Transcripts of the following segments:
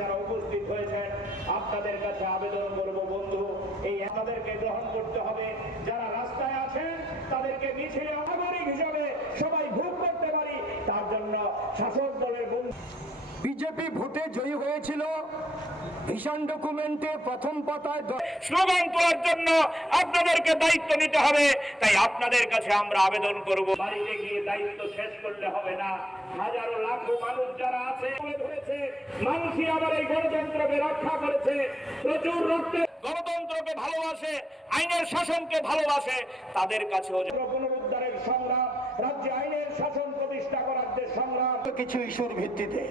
যারা উপস্থিত হয়েছেন আপনাদের কাছে আবেদন করব বন্ধু এই আপনাদেরকে গ্রহণ করতে হবে। যারা রাস্তায় আছেন তাদেরকে মিছিলে নাগরিক হিসাবে সবাই ভোগ করতে পারি। তার জন্য শাসক দলের বন্ধু বিজেপি ভোটে জয়ী হয়েছিল। ভিশন ডকুমেন্টে প্রথম পাতায় স্লোগান তোলার জন্য আপনাদেরকে দায়িত্ব নিতে হবে। তাই আপনাদের কাছে আমরা আবেদন করব। বাড়িতে গিয়ে দায়িত্ব শেষ করলে হবে না। হাজারো লাখো মানুষ যারা মানুষই আবার এই গণতন্ত্রকে রক্ষা করেছে। প্রচুর রক্তে গণতন্ত্রকে ভালোবাসে আইনের শাসনকে ভালোবাসে তাদের কাছেও পুনরুদ্ধারের সংগ্রাম রাজ্যে আইনের শাসন প্রতিষ্ঠা করার যে সংগ্রাম। কিছু ইস্যুর ভিত্তিতে।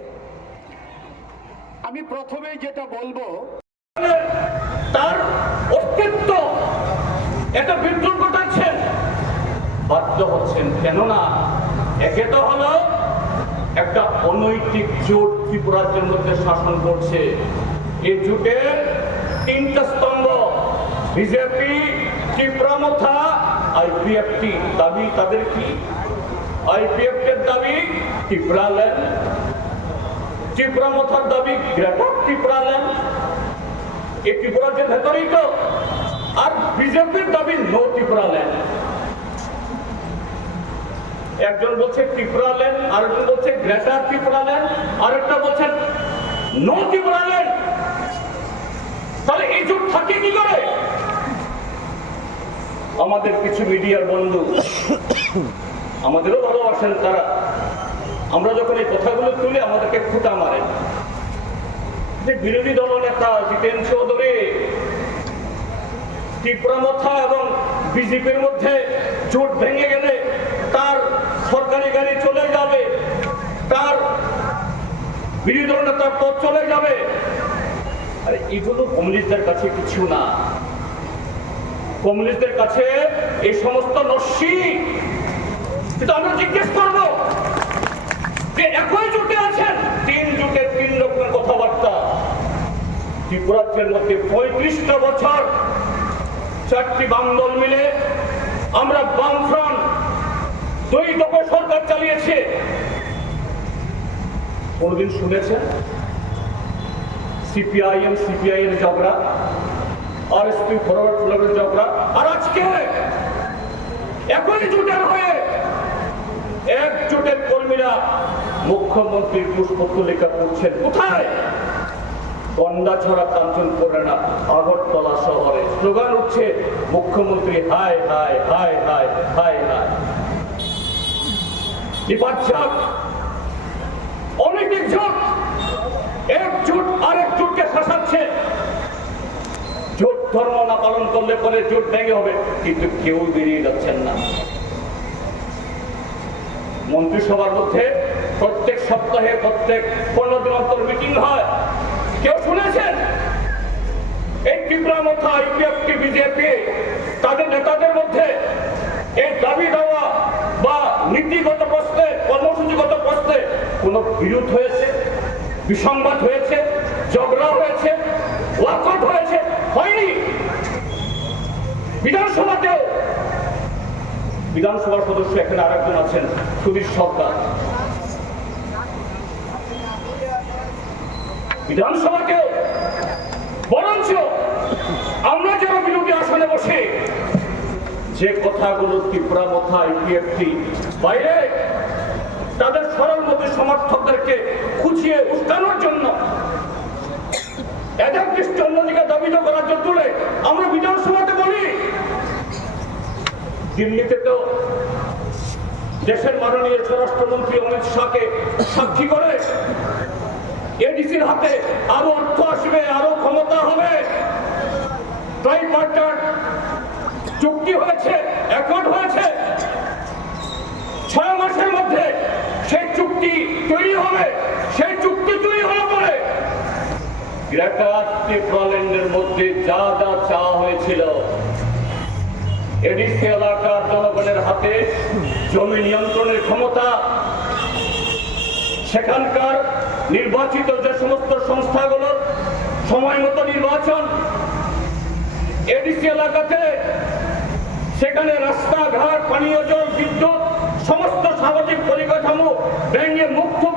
আমি প্রথমেই যেটা বলব তার অস্তিত্ব এটা বিদ্রুপ ঘটাচ্ছেন। বাধ্য হচ্ছেন কেননা একে তো হলো একটা অনৈতিক জোট ত্রিপুরাজ্যের মধ্যে শাসন করছে এই জোটের তিনটা স্তম্ভ, বিজেপি ত্রিপুরামথা আইপিএফটি দাবি তাদের কি? আইপিএফটির দাবি ত্রিপুরা ল্যান্ড ত্রিপুরামথার দাবি গ্রেটার ত্রিপুরা ল্যান্ড এই ত্রিপুরাজ্যের ভেতরেই তো। আর বিজেপির দাবি নো ত্রিপুরা ল্যান্ড একজন বলছে ত্রিপুরা ল্যান্ড আরেকজন বলছে গ্রেটার ত্রিপুরা ল্যান্ড আরেকটা বলছেন নো ত্রিপুরা ল্যান্ড তাহলে এই জোট থাকে কি করে? আমাদের কিছু মিডিয়ার বন্ধু আমাদেরও ভালোবাসেন তারা। আমরা যখন এই কথাগুলো তুলি আমাদেরকে খুঁটা মারে। যে বিরোধী দল নেতা জিতেন চৌধুরী ত্রিপুরামথা এবং বিজেপির মধ্যে জোট ভেঙে গেলে তার সরকারি গাড়ি চলে যাবে তার বিরোধী দল নেতার পথ চলে যাবে। আরে এগুলো কমিউনিস্টদের কাছে কিছু না। কমিউনিস্টদের কাছে এই সমস্ত নস্যি কিন্তু আমরা জিজ্ঞেস করব যে একই জোটে আছেন? তিন জোটের তিন রকমের কথাবার্তা। ত্রিপুরাজ্যের মধ্যে পঁয়ত্রিশটা বছর চারটি বাম দল মিলে আমরা বামফ্রন্ট দুই দফা সরকার চালিয়েছে। কোনদিন শুনেছেন? সিপিআইএম সিপিআই এর ঝগড়া আর এস পি ফরওয়ার্ড ঝগড়া আর আজকে একই জোটের হয়ে একজোটের কর্মীরা মুখ্যমন্ত্রীর পুষ্পত্র লেখা করছেন। কোথায়? গন্ডাছড়া কাঞ্চনপুরে না আগরতলা শহরে। স্লোগান উঠছে, মুখ্যমন্ত্রী, হায় হায় হায় হায় হায় হায়। নিপাচ্ছাপ মন্ত্রিসভার মধ্যে প্রত্যেক সপ্তাহে, প্রত্যেক পনেরো দিন অন্তর মিটিং হয়। কেউ শুনেছেন? এই ত্রিপুরা মধ্যে আইপিএফটি বিজেপি? তাদের নেতাদের মধ্যে এই দাবি দেওয়া কোনো বিরোধ হয়েছে, বিসংবাদ হয়েছে, ঝগড়া হয়েছে ওয়াকট হয়েছে, হয়নি। বিধানসভাতেও বিধানসভার সদস্য এখানে আরেকজন আছেন, সুধীর সরকার। বিধানসভাতেও বরঞ্চ আমরা যারা বিরোধী আসনে বসে, যে কথাগুলো ত্রিপুরা মথা ইপিএফটি বাইরে সমর্থকদেরকে খুঁচিয়ে উস্কানোর জন্য এদের দৃষ্টি অন্যদিকে দাবিত করার জন্য আমরা বিধানসভাতে বলি, দিল্লিতে তো দেশের মাননীয় স্বরাষ্ট্রমন্ত্রী অমিত শাহকে সাক্ষী করে, এডিসির হাতে আরও অর্থ আসবে, আরও ক্ষমতা হবে। চুক্তি হয়েছে অ্যাকর্ড হয়েছে ছয় মাসের মধ্যে সেই চুক্তি তৈরি হবে সেই চুক্তি তৈরি হওয়ার পরে গ্রেটার মধ্যে যা যা হয়েছিল। এডিসি এলাকার জনগণের হাতে জমি নিয়ন্ত্রণের ক্ষমতা, সেখানকার নির্বাচিত যে সমস্ত সংস্থাগুলো সময় মতো নির্বাচন, এডিসি এলাকাতে সেখানে রাস্তাঘাট, পানীয় জল, বিদ্যুৎ, সমস্ত সামাজিক পরিকাঠামো পড়ে আছে